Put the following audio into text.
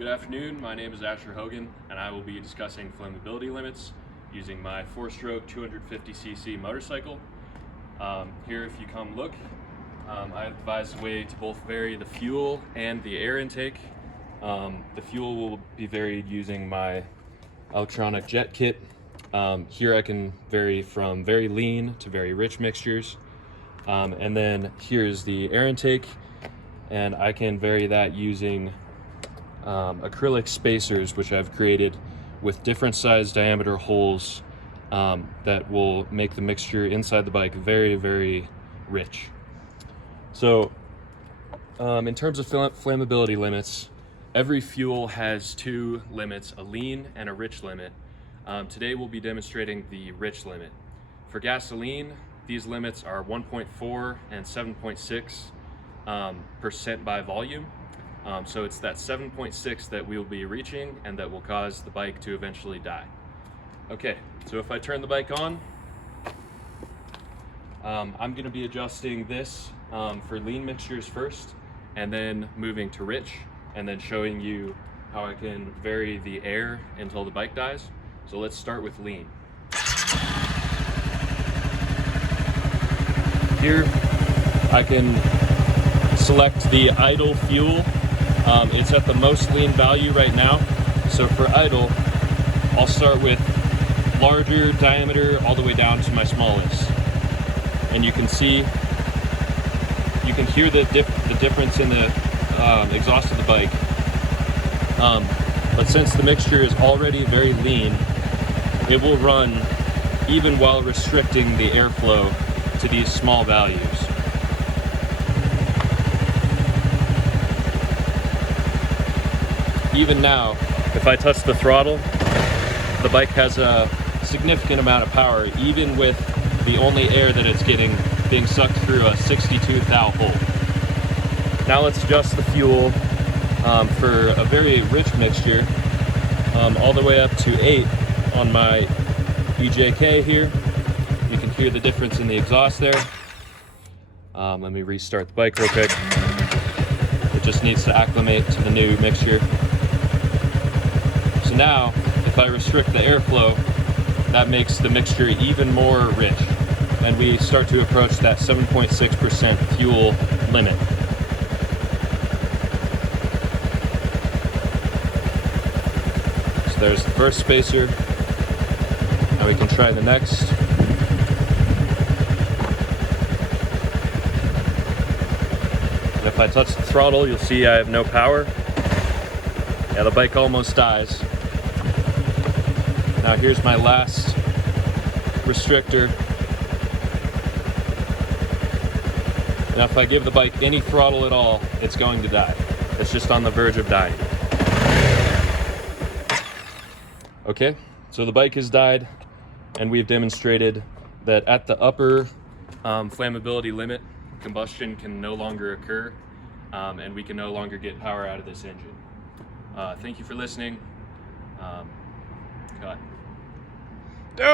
Good afternoon, my name is Asher Hogan and I will be discussing flammability limits using my 4-stroke 250cc motorcycle. Here, if you come look, I have devised a way to both vary the fuel and the air intake. The fuel will be varied using my electronic jet kit. Here I can vary from very lean to very rich mixtures. And then here's the air intake, and I can vary that using acrylic spacers, which I've created with different size diameter holes that will make the mixture inside the bike very, very rich. So in terms of flammability limits, every fuel has two limits, a lean and a rich limit. Today we'll be demonstrating the rich limit. For gasoline, these limits are 1.4 and 7.6% by volume. So it's that 7.6 that we'll be reaching and that will cause the bike to eventually die. Okay, so if I turn the bike on, I'm going to be adjusting this for lean mixtures first, and then moving to rich, and then showing you how I can vary the air until the bike dies. So let's start with lean. Here I can select the idle fuel. It's at the most lean value right now. So for idle, I'll start with larger diameter all the way down to my smallest. And you can see, you can hear the difference in the exhaust of the bike. But since the mixture is already very lean, it will run even while restricting the airflow to these small values. Even now, if I touch the throttle, the bike has a significant amount of power, even with the only air that it's getting being sucked through a 62 thou hole. Now let's adjust the fuel for a very rich mixture, all the way up to 8 on my EJK here. You can hear the difference in the exhaust there. Let me restart the bike real quick. It just needs to acclimate to the new mixture. So now, if I restrict the airflow, that makes the mixture even more rich, and we start to approach that 7.6% fuel limit. So there's the first spacer. Now we can try the next. And if I touch the throttle, you'll see I have no power. Yeah, the bike almost dies. Now here's my last restrictor. Now if I give the bike any throttle at all, it's going to die. It's just on the verge of dying. Okay, so the bike has died, and we've demonstrated that at the upper flammability limit, combustion can no longer occur, and we can no longer get power out of this engine. Thank you for listening. Cut.